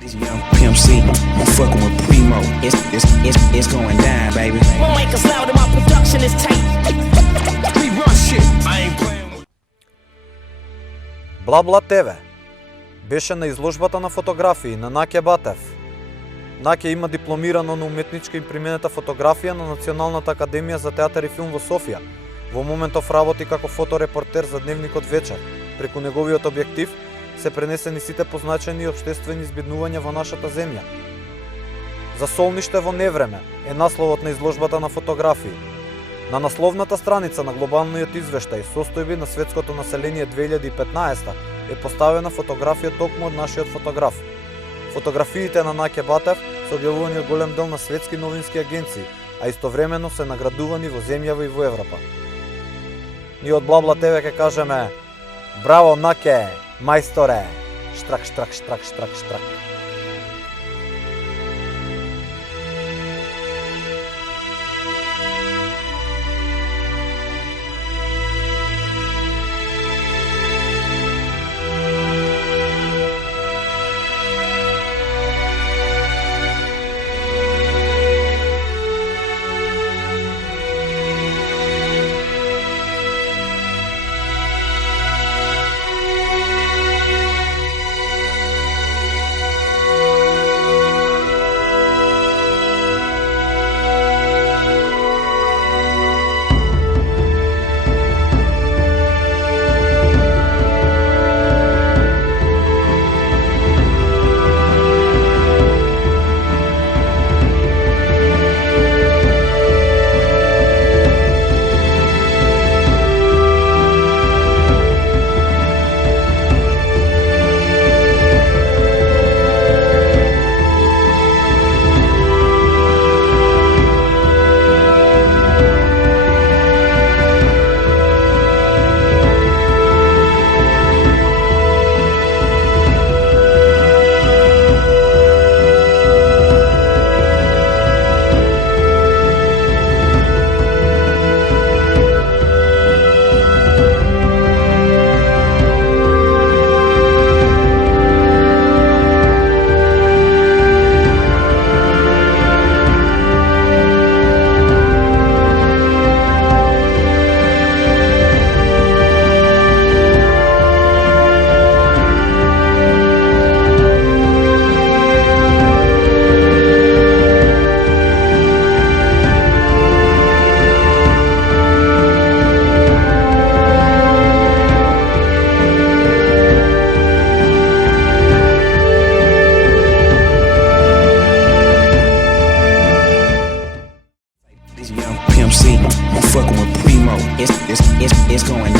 This young Pimp C, I'm fucking with Primo. It's going down, baby. Won't make us loud and my production is tight. We run shit. I ain't playing with. Бла-бла ТВ беше на изложбата на фотографии на Наке Батев. Наке има дипломирано на уметничка и применета фотографија на Националната академија за театар и филм во Софија. Во моментов работи како фоторепортер за дневникот Вечер. Преку неговиот објектив се пренесени сите позначени и општествени збиднувања во нашата земја. За солниште во невреме е насловот на изложбата на фотографии. На насловната страница на глобалниот извештај Состојби на светското население 2015 е поставена фотографија токму од нашиот фотограф. Фотографиите на Наке Батев се објавувани од голем дел на светски новински агенции, а истовремено се наградувани во земјава и во Европа. Ние од Бла-бла ТВ ке кажеме: браво Наке, мајсторе! Штрак, штрак, штрак, штрак, штрак. This young Pimp C, I'm fucking with Primo. It's going